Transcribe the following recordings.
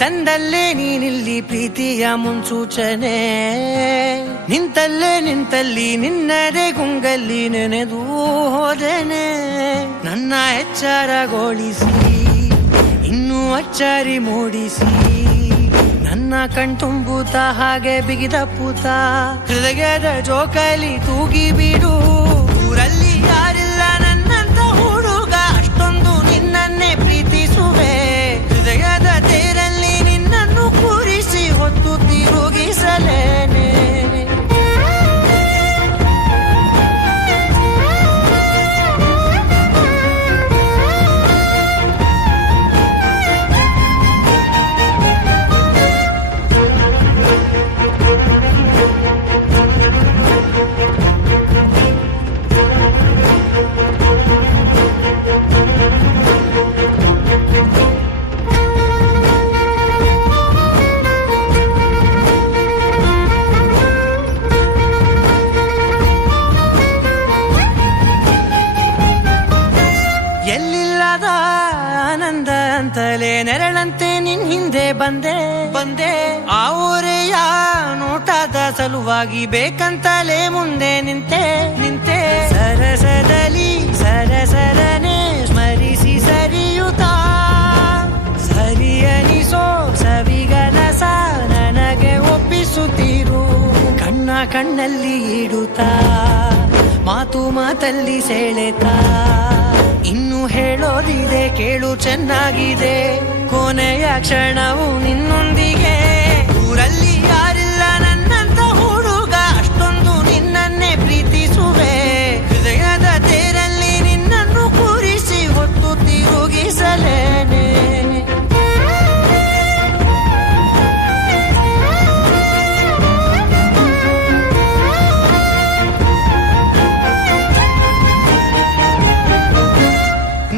ತಂದಲ್ಲೇ ನೀನಿಲ್ಲಿ ಪ್ರೀತಿಯ ಮುನ್ಸೂಚನೆ. ನಿಂತಲ್ಲಿ ನಿನ್ನದೇ ಗುಂಗಲ್ಲಿ ನೆನೆದು ಹೋದೆನೆ. ನನ್ನ ಎಚ್ಚರಗೊಳಿಸಿ ಇನ್ನೂ ಅಚ್ಚರಿ ಮೂಡಿಸಿ, ನನ್ನ ಕಣ್ತುಂಬುತ್ತ ಹಾಗೆ ಬಿಗಿದ ಪೂತ ಹೃದಯದ ಜೋಕಾಲಿ ತೂಗಿ ಬಿಡು. ಊರಲ್ಲಿ ಯಾರಿಲ್ಲ ನನ್ನಂತ ಹುಡುಗ, ಅಷ್ಟೊಂದು ನಿನ್ನನ್ನೇ ಪ್ರೀತಿಸುವೆ. ಹೃದಯದ ತೇರಲ್ಲಿ ನಿನ್ನನ್ನು ಕೂರಿಸಿ ಹೊತ್ತು ತಿರುಗಿಸಲೇನೆ. ಎಲ್ಲಿಲ್ಲದ ಆನಂದ ಅಂತಲೇ ನೆರಳಂತೆ ನಿನ್ ಹಿಂದೆ ಬಂದೆ. ಆ ಊರೆಯ ನೋಟದ ಸಲುವಾಗಿ ಬೇಕಂತಲೇ ಮುಂದೆ ನಿಂತೆ. ಸರಸದಲ್ಲಿ ಸರಸರನೆ ಸ್ಮರಿಸಿ ಸರಿಯುತ್ತಾ, ಸರಿಯನಿಸೋ ಸವಿಗನಸ ನನಗೆ ಒಪ್ಪಿಸುತ್ತೀರು. ಕಣ್ಣಲ್ಲಿ ಇಡುತ್ತಾ, ಮಾತಲ್ಲಿ ಸೆಳೆತಾ, ಇನ್ನು ಹೇಳೋದಿದೆ ಕೇಳು ಚೆನ್ನಾಗಿದೆ. ಕೊನೆಯ ಕ್ಷಣವು ನಿನ್ನೊಂದಿಗೆ. ಊರಲ್ಲಿ ಯಾರಿಲ್ಲ ನನ್ನಂತ ಹುಡುಗ, ಅಷ್ಟೊಂದು ನಿನ್ನನ್ನೇ ಪ್ರೀತಿಸುವೆ. ಹೃದಯದ ತೇರಲ್ಲಿ ನಿನ್ನನ್ನು ಕೂರಿಸಿ ಹೊತ್ತು ತಿರುಗಿಸಲೇನೆ.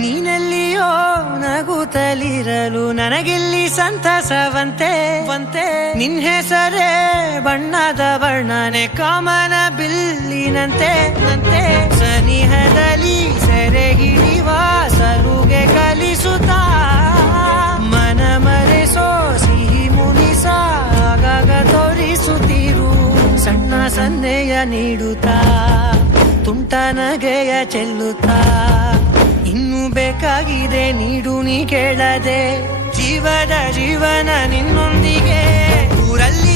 ನೀನೆಲ್ಲಿಯೋ ನಗುತ್ತಲಿರಲು ನನಗಿಲ್ಲಿ ಸಂತಸವಂತೆ. ನಿನ್ ಹೆಸರೇ ಬಣ್ಣದ ವರ್ಣನೆ ಕಾಮನ ಬಿಲ್ಲಿನಂತೆ. ಸನಿಹದಲ್ಲಿ ಸೆರೆ ಹಿಡಿಯುವ ಸಲುಗೆ ಕಲಿಸುತ್ತಾ, ಮನ ಮರೆಸೋ ಸಿಹಿ ಮುನಿಸ ಆಗಾಗ ತೋರಿಸುತ್ತೀರು. ಸಣ್ಣ ಸನ್ನೆಯ ನೀಡುತ್ತಾ, ತುಂಟ ನಗೆಯ ಚೆಲ್ಲುತ್ತಾ, ಇನ್ನು ಬೇಕಾಗಿದೆ ನೀಡು ನೀ ಕೇಳದೆ. ಜೀವನ ನಿನ್ನೊಂದಿಗೆ. ಊರಲ್ಲಿ